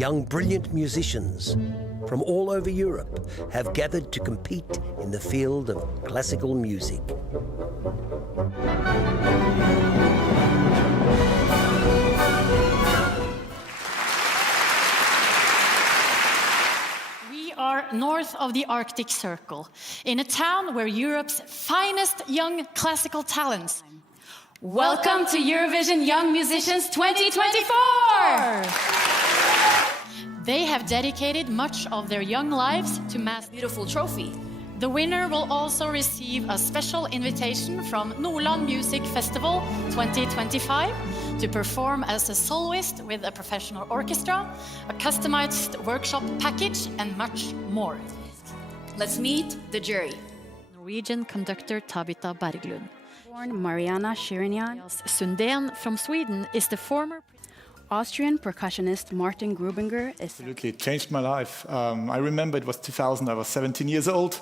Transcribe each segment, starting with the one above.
young brilliant musicians from all over Europe have gathered to compete in the field of classical music. We are north of the Arctic Circle, in a town where Europe's finest young classical talents. Welcome to Eurovision Young Musicians 2024! They have dedicated much of their young lives to mass Beautiful trophy. The winner will also receive a special invitation from Nordland Music Festival 2025 to perform as a soloist with a professional orchestra, a customized workshop package, and much more. Let's meet the jury. Norwegian conductor Tabita Berglund. Born Mariana Shirinyan. Sundén from Sweden is the former Austrian percussionist Martin Grubinger is... Absolutely, it changed my life. I remember it was 2000, I was 17 years old,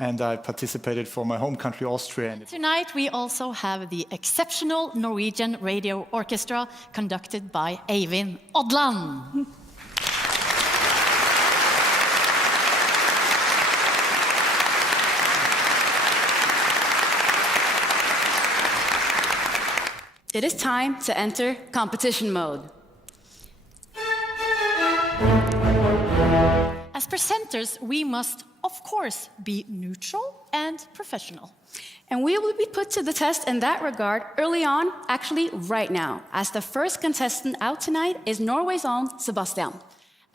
and I participated for my home country, Austria. Tonight we also have the exceptional Norwegian Radio Orchestra conducted by Eivind Odland. It is time to enter competition mode. As presenters, we must, of course, be neutral and professional. And we will be put to the test in that regard early on, actually right now, as the first contestant out tonight is Norway's own Sebastian.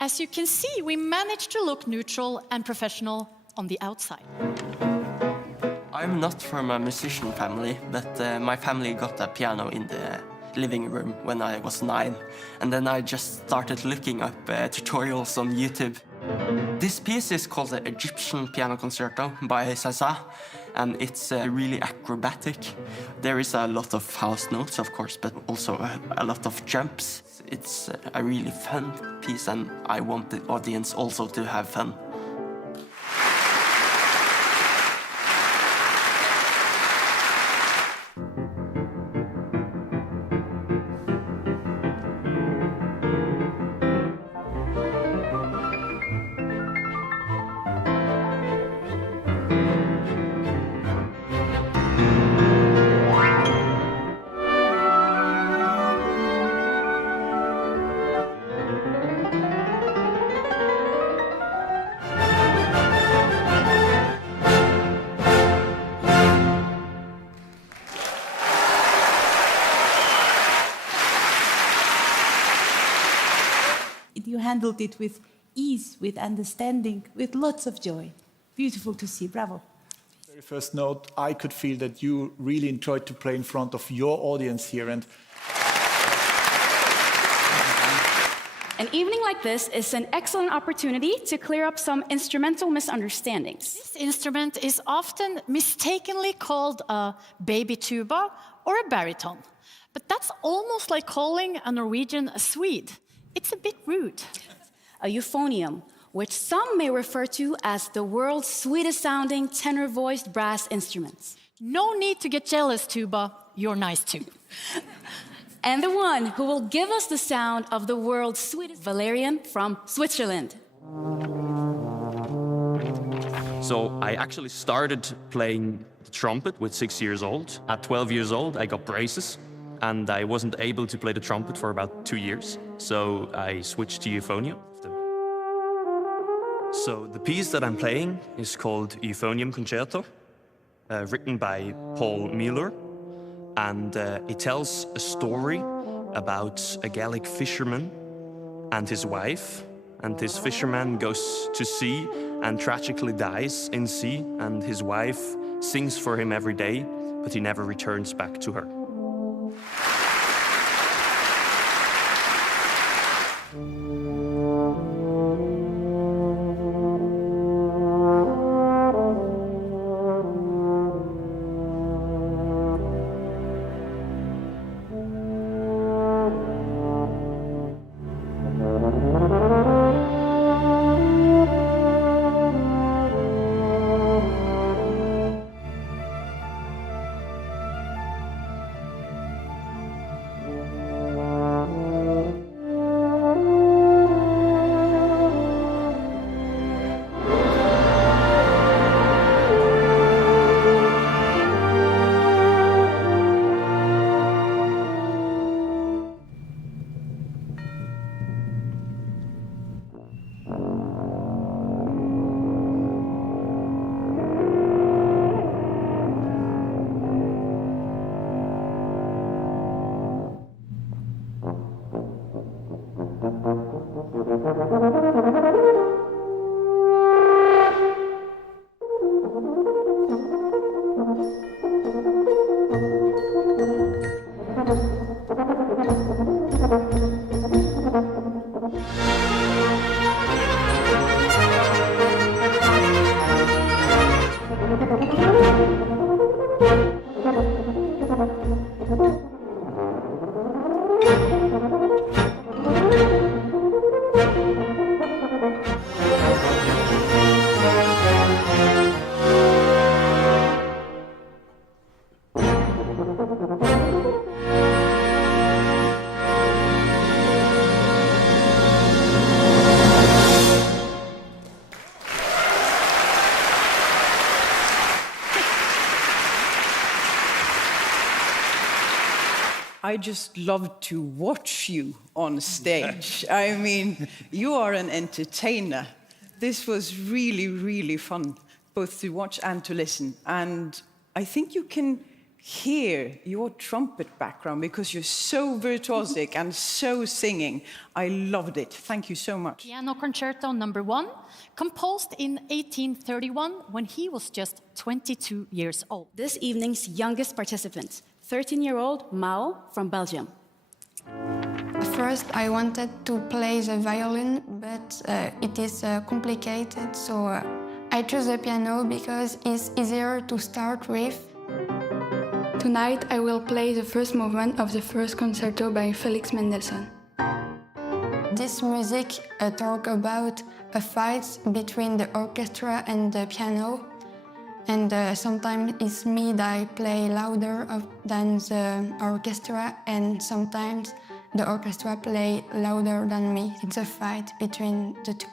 As you can see, we managed to look neutral and professional on the outside. I'm not from a musician family, but my family got a piano in the living room when I was 9. And then I just started looking up tutorials on YouTube. This piece is called the Egyptian Piano Concerto by Zaza, and it's really acrobatic. There is a lot of house notes, of course, but also a lot of jumps. It's a really fun piece, and I want the audience also to have fun. You handled it with ease, with understanding, with lots of joy. Beautiful to see. Bravo. Very first note, I could feel that you really enjoyed to play in front of your audience here. And An evening like this is an excellent opportunity to clear up some instrumental misunderstandings. This instrument is often mistakenly called a baby tuba or a baritone. But that's almost like calling a Norwegian a Swede. It's a bit rude. A euphonium, which some may refer to as the world's sweetest-sounding tenor-voiced brass instruments. No need to get jealous, tuba. You're nice too. And the one who will give us the sound of the world's sweetest Valerian from Switzerland. So I actually started playing the trumpet with 6 years old. At 12 years old, I got braces, and I wasn't able to play the trumpet for about 2 years. So I switched to euphonium. So the piece that I'm playing is called Euphonium Concerto, written by Paul Mueller. And it tells a story about a Gallic fisherman and his wife. And this fisherman goes to sea and tragically dies in sea. And his wife sings for him every day, but he never returns back to her. I just love to watch you on stage. I mean, you are an entertainer. This was really, really fun, both to watch and to listen. And I think you can hear your trumpet background because you're so virtuosic and so singing. I loved it. Thank you so much. Piano Concerto Number 1, composed in 1831 when he was just 22 years old. This evening's youngest participant, 13-year-old Mao from Belgium. At first, I wanted to play the violin, but it is complicated, so I chose the piano because it's easier to start with. Tonight, I will play the first movement of the first concerto by Felix Mendelssohn. This music talks about a fight between the orchestra and the piano. And sometimes it's me that play louder than the orchestra, and sometimes the orchestra play louder than me. It's a fight between the two.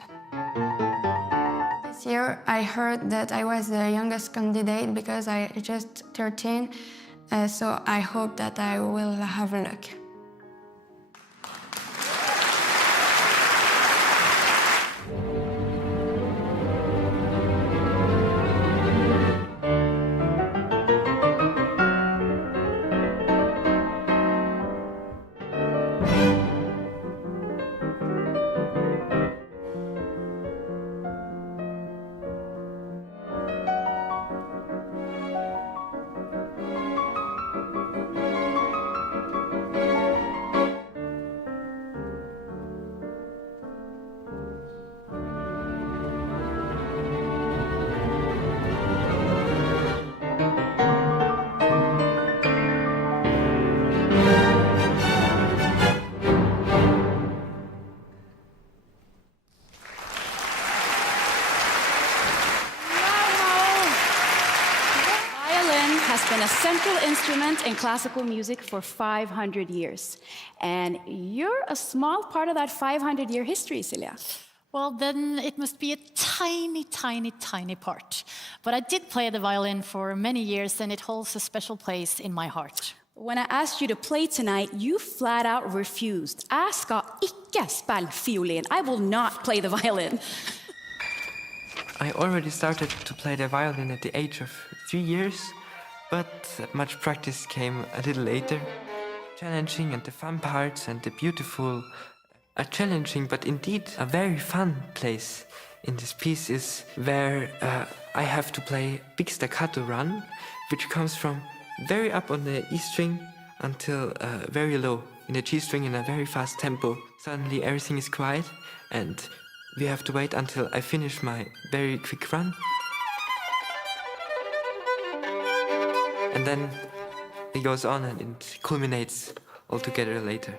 This year I heard that I was the youngest candidate because I just 13, so I hope that I will have luck. Has been a central instrument in classical music for 500 years. And you're a small part of that 500-year history, Silja. Well, then it must be a tiny, tiny, tiny part. But I did play the violin for many years, and it holds a special place in my heart. When I asked you to play tonight, you flat out refused. Jeg skal ikke spille fiolin. I will not play the violin. I already started to play the violin at the age of 3 years. But much practice came a little later. Challenging and the fun parts and the beautiful, a challenging but indeed a very fun place in this piece is where I have to play big staccato run, which comes from very up on the E string until very low in the G string in a very fast tempo. Suddenly everything is quiet and we have to wait until I finish my very quick run. And then it goes on and it culminates all together later.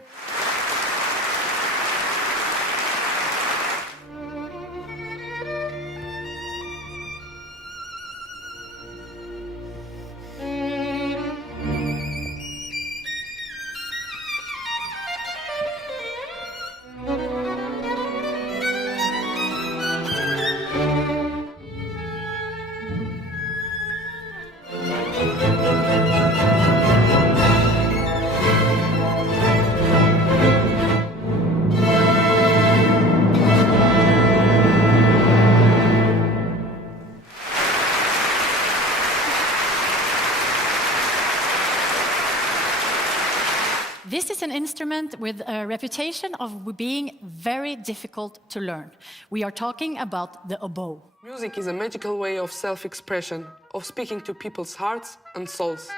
This is an instrument with a reputation of being very difficult to learn. We are talking about the oboe. Music is a magical way of self-expression, of speaking to people's hearts and souls.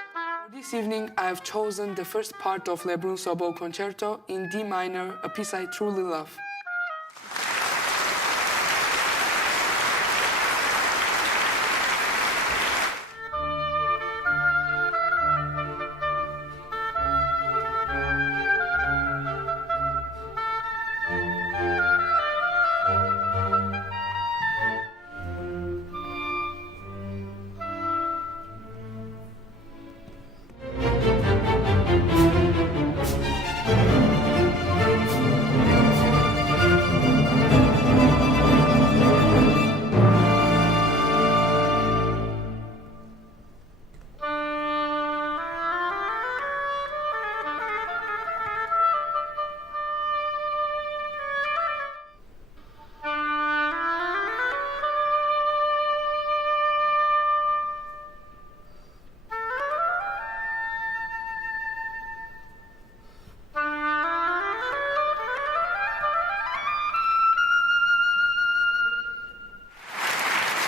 For this evening, I have chosen the first part of Lebrun's Oboe Concerto in D minor, a piece I truly love.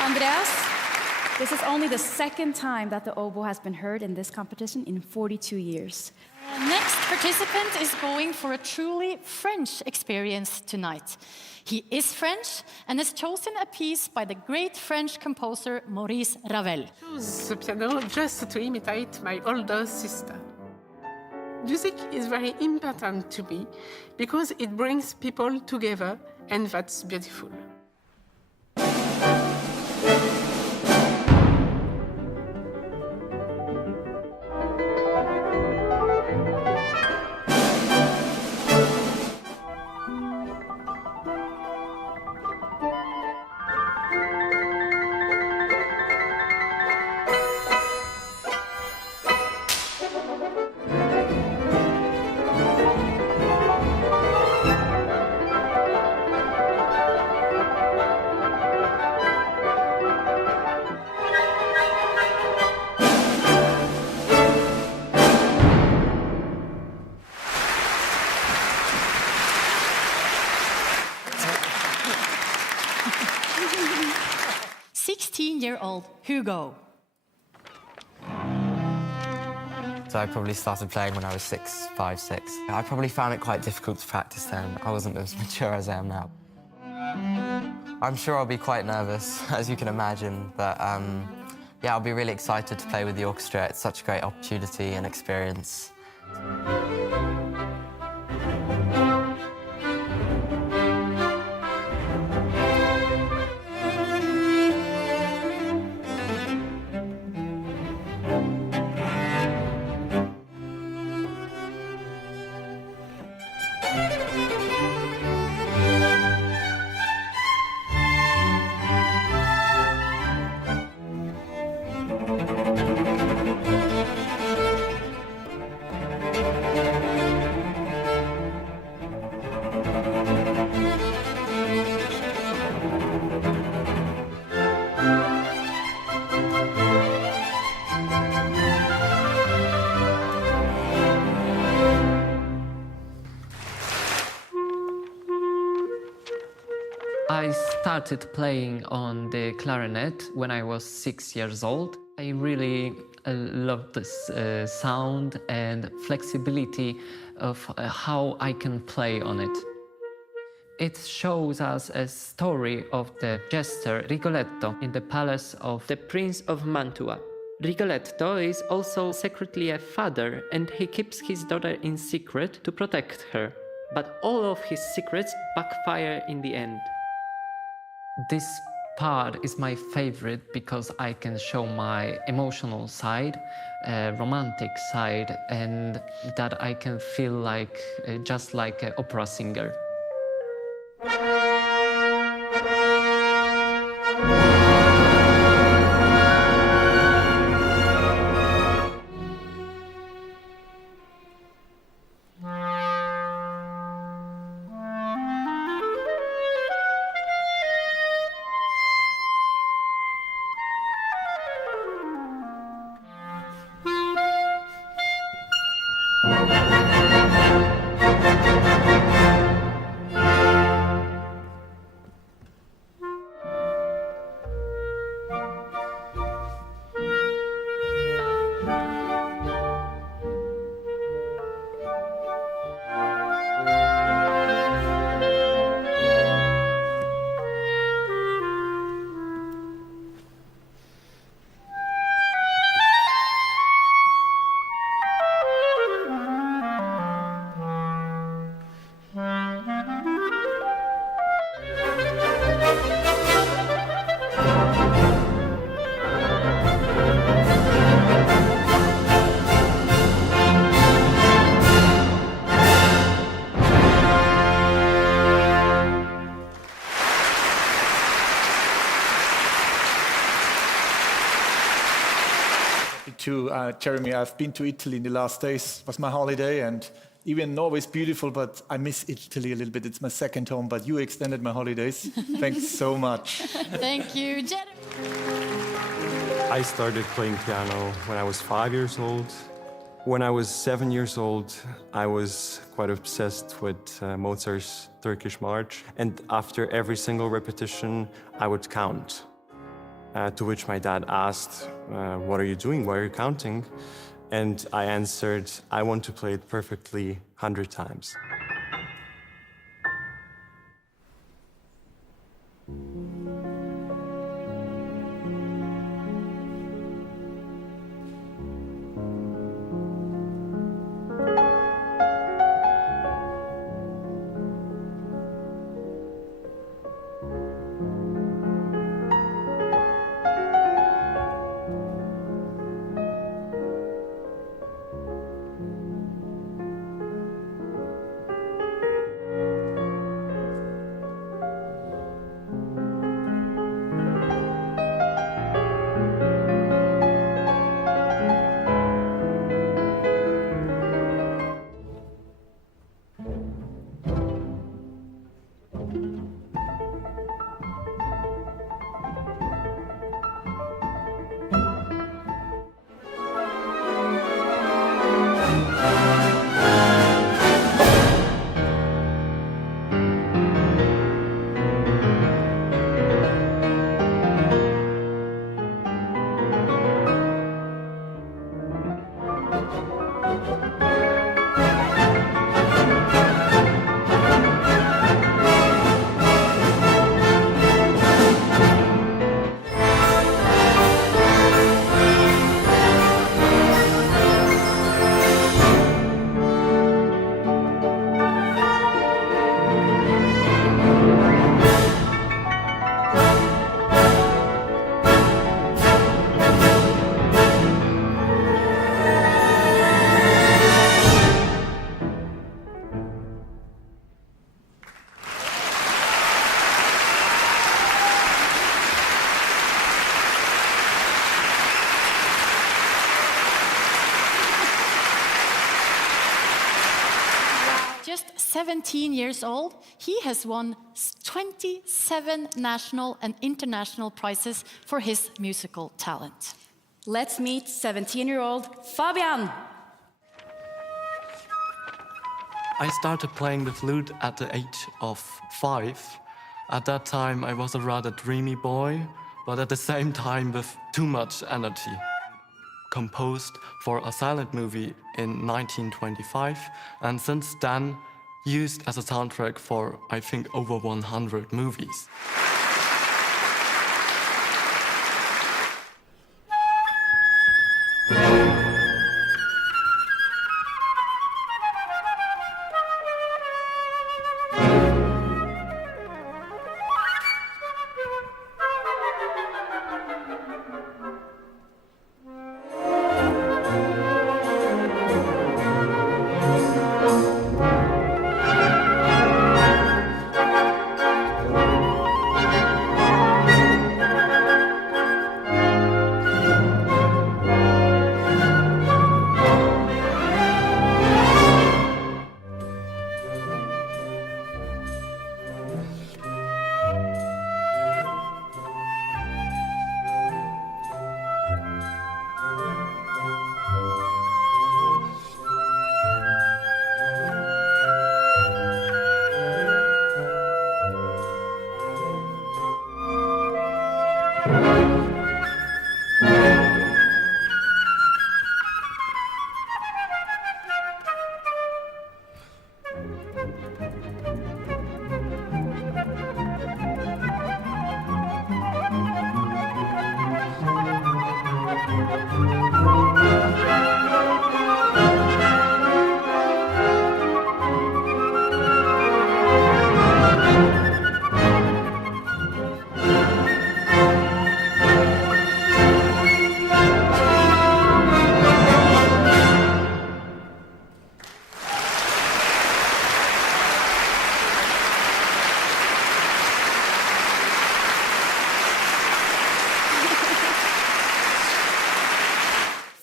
Andreas, this is only the second time that the oboe has been heard in this competition in 42 years. Next participant is going for a truly French experience tonight. He is French and has chosen a piece by the great French composer Maurice Ravel. I chose the piano just to imitate my older sister. Music is very important to me because it brings people together, and that's beautiful. Year-old Hugo. So I probably started playing when I was 5, 6. I probably found it quite difficult to practice then. I wasn't as mature as I am now. I'm sure I'll be quite nervous, as you can imagine, but yeah, I'll be really excited to play with the orchestra. It's such a great opportunity and experience. I started playing on the clarinet when I was 6 years old. I really love this sound and flexibility of how I can play on it. It shows us a story of the jester Rigoletto in the palace of the Prince of Mantua. Rigoletto is also secretly a father, and he keeps his daughter in secret to protect her. But all of his secrets backfire in the end. This part is my favorite because I can show my emotional side, romantic side, and that I can feel like just like an opera singer. Jeremy, I've been to Italy in the last days. It was my holiday, and even Norway is beautiful, but I miss Italy a little bit. It's my second home, but you extended my holidays. Thanks so much. Thank you, Jeremy. I started playing piano when I was 5 years old. When I was 7 years old, I was quite obsessed with Mozart's Turkish March, and after every single repetition, I would count. To which my dad asked, what are you doing? Why are you counting? And I answered, I want to play it perfectly 100 times. Just 17 years old, he has won 27 national and international prizes for his musical talent. Let's meet 17-year-old Fabian. I started playing the flute at the age of 5. At that time, I was a rather dreamy boy, but at the same time with too much energy. Composed for a silent movie in 1925, and since then used as a soundtrack for, I think, over 100 movies.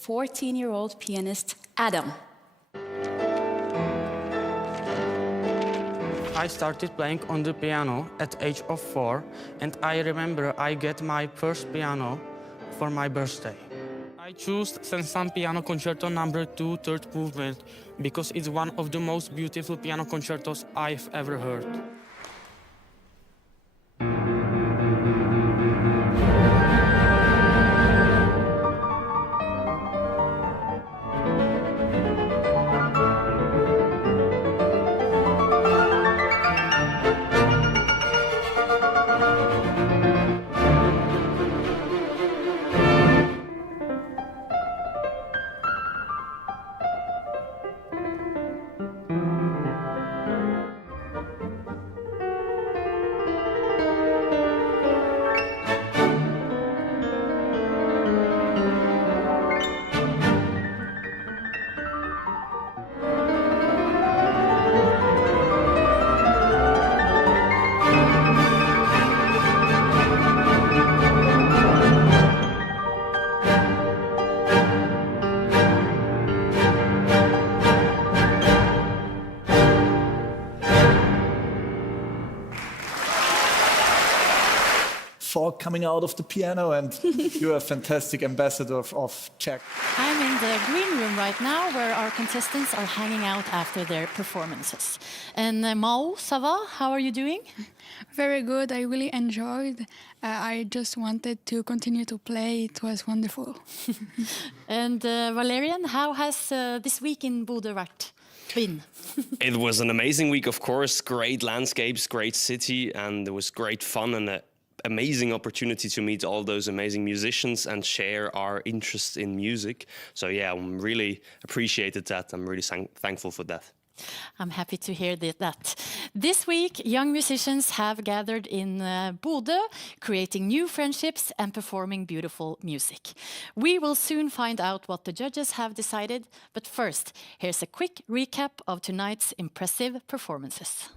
Fourteen-year-old pianist Adam. I started playing on the piano at the age of 4, and I remember I get my first piano for my birthday. I chose Saint-Saëns Piano Concerto No. 2, third movement, because it's one of the most beautiful piano concertos I've ever heard. coming out of the piano, and you're a fantastic ambassador of Czech. I'm in the green room right now, where our contestants are hanging out after their performances. And Mao, ça va? How are you doing? Very good. I really enjoyed. I just wanted to continue to play. It was wonderful. And Valerian, how has this week in Bodø been? It was an amazing week, of course. Great landscapes, great city, and there was great fun and an amazing opportunity to meet all those amazing musicians and share our interest in music. So yeah, I'm really appreciated that. I'm really thankful for that. I'm happy to hear that. This week, young musicians have gathered in Bodø, creating new friendships and performing beautiful music. We will soon find out what the judges have decided, but first, here's a quick recap of tonight's impressive performances.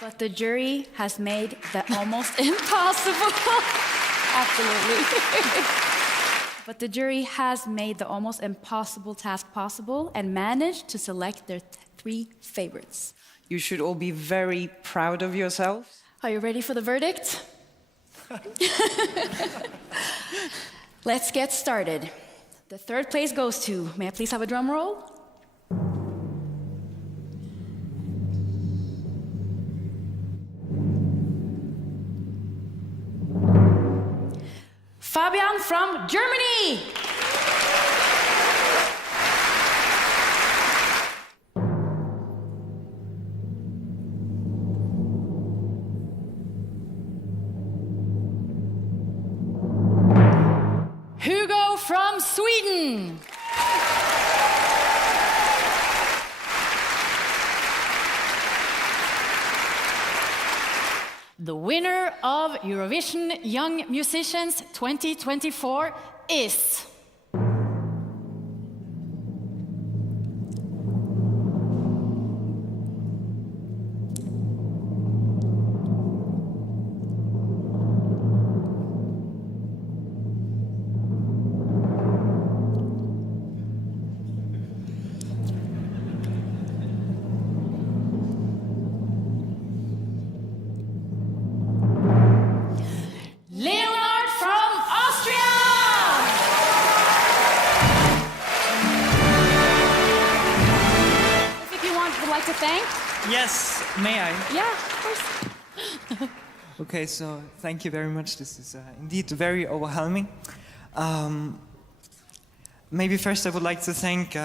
But the jury has made the almost impossible. Absolutely. But the jury has made the almost impossible task possible and managed to select their 3 favorites. You should all be very proud of yourselves. Are you ready for the verdict? Let's get started. The 3rd place goes to, may I please have a drum roll? Fabian from Germany. Hugo from Sweden. The winner of Eurovision Young Musicians 2024 is... Yes, may I? Yeah, of course. Okay, so thank you very much. This is indeed very overwhelming. Maybe first I would like to thank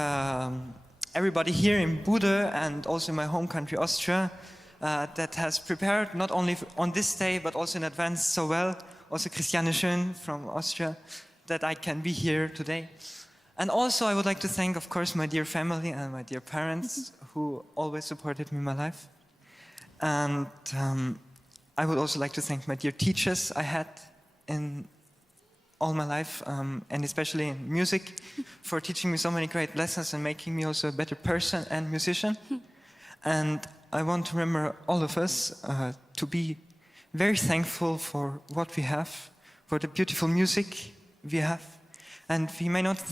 everybody here in Bodø and also in my home country, Austria, that has prepared not only on this day, but also in advance so well. Also Christiane Schön from Austria, that I can be here today. And also I would like to thank, of course, my dear family and my dear parents who always supported me in my life. And I would also like to thank my dear teachers I had in all my life, and especially in music, for teaching me so many great lessons and making me also a better person and musician. And I want to remember all of us to be very thankful for what we have, for the beautiful music we have. And we may not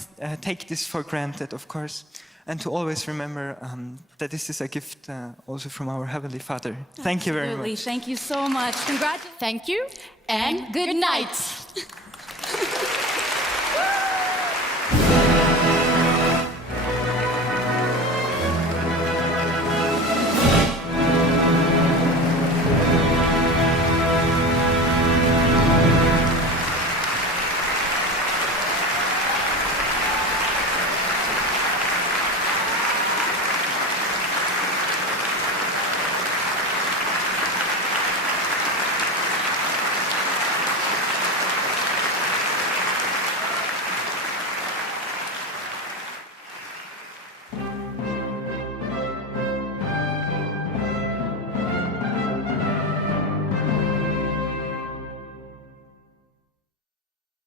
take this for granted, of course, and to always remember that this is a gift also from our Heavenly Father. Thank you very much. Thank you so much. Congratulations. Thank you, and good night.